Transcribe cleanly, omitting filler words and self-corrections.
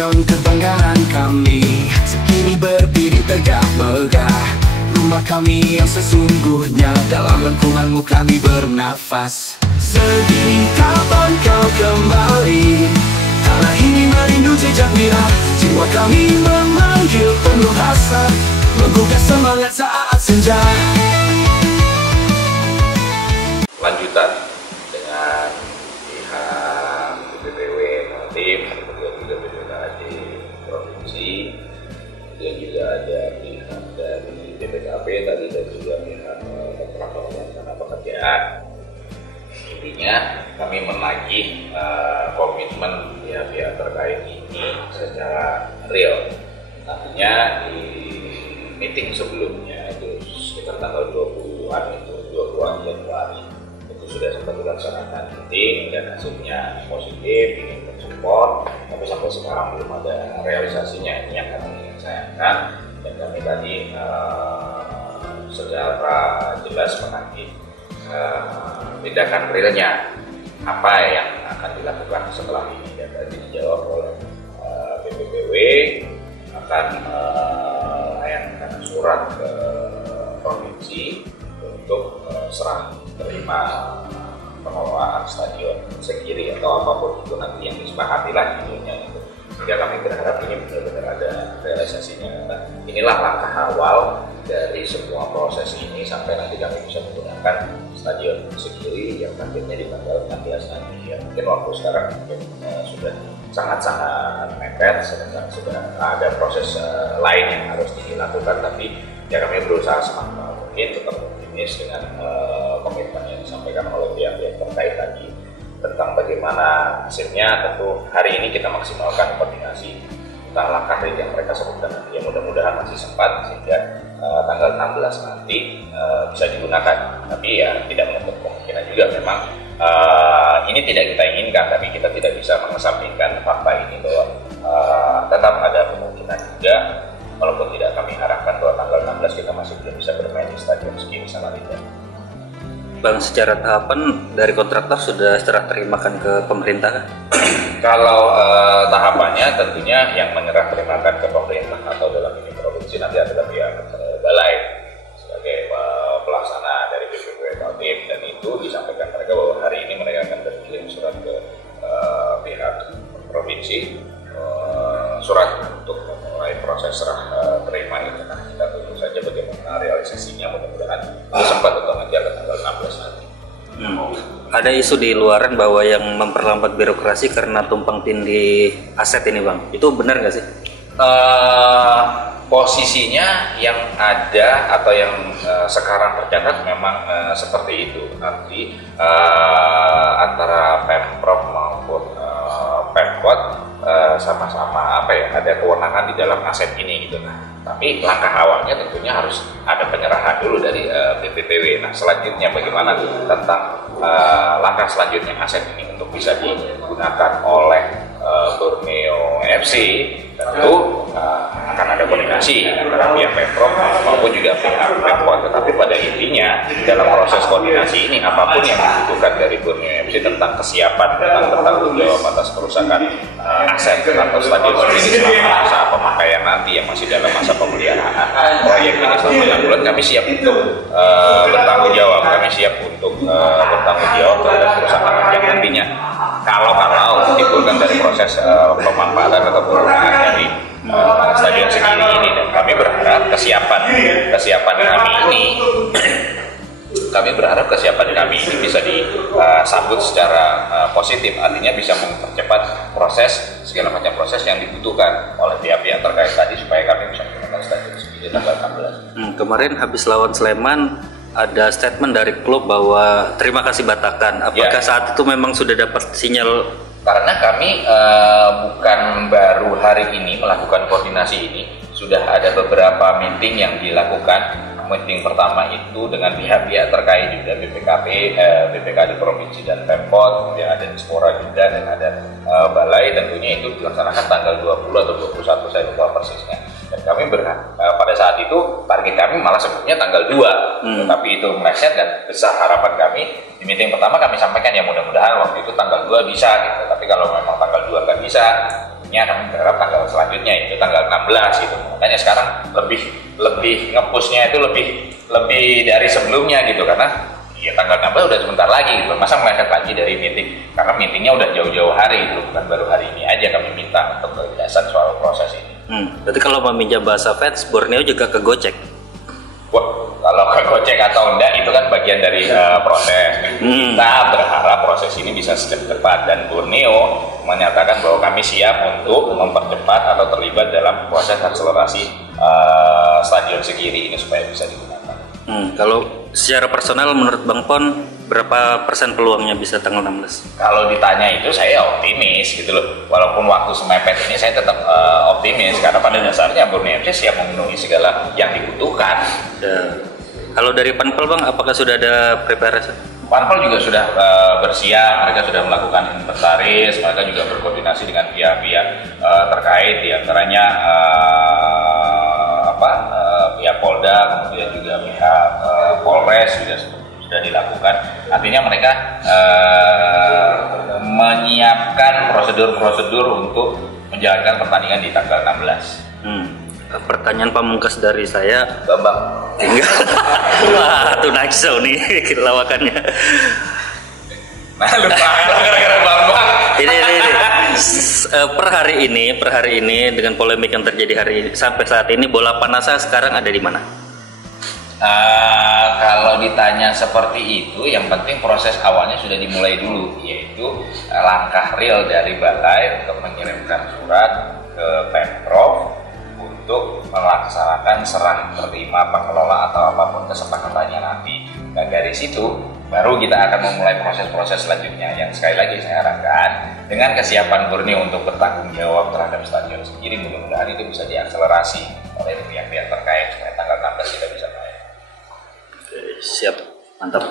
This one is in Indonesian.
Stadion kebanggaan kami kini berdiri tegak megah. Rumah kami yang sesungguhnya, dalam lengkunganmu kami bernafas. Segini kapan kau kembali? Tanah ini merindu jejak merah. Jiwa kami memanggil penuh hasrat, menggugah semangat saat senja. Lanjutan dengan pihak BPPW Kaltim, kemudian juga BPKD Provinsi, dan juga ada pihak dari BPKP tadi, dan juga pihak kontraktor pelaksana pekerjaan. Intinya kami menagih komitmen pihak-pihak terkait ini secara real. Artinya di meeting sebelumnya itu sekitar tanggal 20-an, itu 20-an Januari itu sudah sempat dilaksanakan meeting dan hasilnya positif, ingin mensupport, tapi sampai sekarang belum ada realisasinya. Ini yang kami sayangkan, dan kami tadi secara jelas menagih tindakan realnya apa yang akan dilakukan setelah ini, dan tadi dijawab oleh BPPW akan melayangkan surat ke provinsi untuk serah terima pengelolaan stadion Sekiri atau apapun itu nanti yang disepakati lah intinya itu. Sehingga kami berharap ini benar-benar ada realisasinya. Nah, inilah langkah awal dari semua proses ini sampai nanti kami bisa menggunakan stadion Sekiri yang targetnya di tanggal 16 nanti. Ya, mungkin waktu sekarang mungkin sudah sangat-sangat mepet, sedangkan sudah ada proses lain yang harus dilakukan, tapi ya kami berusaha semaksimal mungkin tetap optimis dengan komitmen yang disampaikan oleh pihak-pihak terkait tadi tentang bagaimana hasilnya. Tentu hari ini kita maksimalkan koordinasi tentang langkah yang mereka sebutkan nanti, ya mudah-mudahan masih sempat sehingga tanggal 16 nanti bisa digunakan. Tapi ya tidak menutup kemungkinan juga memang ini tidak kita inginkan, tapi kita tidak bisa mengesampingkan fakta ini bahwa tetap ada kemungkinan juga, walaupun tidak kami harapkan bahwa tanggal 16 kita masih belum bisa bermain di Stadion Sekiri Samarinda. Bang, secara tahapan dari kontraktor sudah serah terimakan ke pemerintah? Kalau tahapannya tentunya yang menyerah terimakan ke pemerintah atau dalam ini provinsi nanti adalah pihak balai sebagai pelaksana dari BPPW Kaltim, dan itu disampaikan mereka bahwa hari ini mereka akan berkirim surat ke pihak provinsi, surat untuk memulai proses serah terima itu. Nah, kita tunggu saja bagaimana realisasinya, mudah-mudahan sempat untuk nanti ada tanggal 16 nanti. Ada isu di luaran bahwa yang memperlambat birokrasi karena tumpang tindih aset ini, Bang. Itu benar nggak sih? Posisinya yang ada atau yang sekarang tercatat memang seperti itu. Nanti antara Pemprov maupun Pemkot sama-sama ada kewenangan di dalam aset ini gitu. Nah, tapi langkah awalnya tentunya harus ada penyerahan dulu dari BPPW. Nah, selanjutnya bagaimana tentang langkah selanjutnya aset ini untuk bisa digunakan oleh Borneo FC, tentu akan ada koordinasi antara pihak Pemprov maupun juga pihak Pemkot. Tetapi pada intinya dalam proses koordinasi ini, apapun yang dibutuhkan dari Borneo FC tentang kesiapan, tentang bertanggung jawab atas kerusakan aset atau stadion ini selama masa pemakaian nanti yang masih dalam masa pemeliharaan proyek ini selama 6 bulan, kami siap untuk bertanggung jawab. Kami siap untuk bertanggung jawab terhadap kerusakan yang nantinya kalau ditimbulkan dari proses pemanfaatan atau penggunaan dari stadion Sekiri ini. Dan kami berharap kesiapan kami ini bisa disambut secara positif, artinya bisa mempercepat proses segala macam proses yang dibutuhkan oleh pihak-pihak terkait tadi supaya kami bisa menggunakan stadion Sekiri tanggal 16. Kemarin habis lawan Sleman ada statement dari klub bahwa terima kasih Batakan. Apakah saat itu memang sudah dapat sinyal? Karena kami bukan baru hari ini melakukan koordinasi ini, sudah ada beberapa meeting yang dilakukan. Meeting pertama itu dengan pihak-pihak terkait juga BPKP, BPKD Provinsi dan Pemkot, kemudian ada Dispora juga dan ada Balai. Tentunya itu dilaksanakan tanggal 20 atau 21, saya lupa persisnya. Dan kami berharap pada saat itu target kami malah sebetulnya tanggal 2, tapi itu meleset, dan besar harapan kami di meeting pertama kami sampaikan ya mudah-mudahan waktu itu tanggal 2 bisa gitu. Tapi kalau memang tanggal 2 nggak bisa, tentunya kami berharap tanggal selanjutnya itu tanggal 16 gitu. Makanya sekarang lebih nge-pushnya itu lebih dari sebelumnya gitu, karena ya tanggal 16 udah sebentar lagi gitu. Masa meleset lagi dari meeting, karena meetingnya udah jauh-jauh hari gitu, bukan baru hari ini aja kami minta untuk kejelasan soal proses ini. Berarti kalau meminjam bahasa fans, Borneo juga kegocek? Wah, kalau kegocek atau enggak itu kan bagian dari proses. Kita berharap proses ini bisa secepat, dan Borneo menyatakan bahwa kami siap untuk mempercepat atau terlibat dalam proses akselerasi stadion Segiri ini supaya bisa digunakan. Kalau secara personal menurut Bang Pon, berapa persen peluangnya bisa tanggal 16? Kalau ditanya itu saya optimis gitu loh. Walaupun waktu semepet ini saya tetap optimis, karena pada dasarnya Borneo FC siap memenuhi segala yang dibutuhkan. Kalau dari Panpel Bang, apakah sudah ada preparation? Panpel juga sudah bersiap, mereka sudah melakukan inventaris, mereka juga berkoordinasi dengan pihak-pihak terkait, diantaranya pihak Polda, kemudian juga pihak Polres sudah dilakukan. Artinya mereka menyiapkan prosedur-prosedur untuk menjalankan pertandingan di tanggal 16. Pertanyaan pamungkas dari saya, Bambang. Tinggal. Wah, Tonight Show nih lawakannya. Nah, lupa gara-gara Bambang. Ini. Per hari ini dengan polemik yang terjadi hari ini, sampai saat ini bola panasnya sekarang ada di mana? Kalau ditanya seperti itu, yang penting proses awalnya sudah dimulai dulu, yaitu langkah real dari Balai untuk mengirimkan surat ke Pemprov untuk melaksanakan serah terima pengelola atau apapun kesepakatannya nanti. Dan dari situ baru kita akan memulai proses-proses selanjutnya, yang sekali lagi saya harapkan dengan kesiapan Borneo untuk bertanggung jawab terhadap stadion Segiri, mudah-mudahan itu bisa diakselerasi oleh pihak-pihak terkait supaya tanggal 16 kita bisa main. Siap, mantap.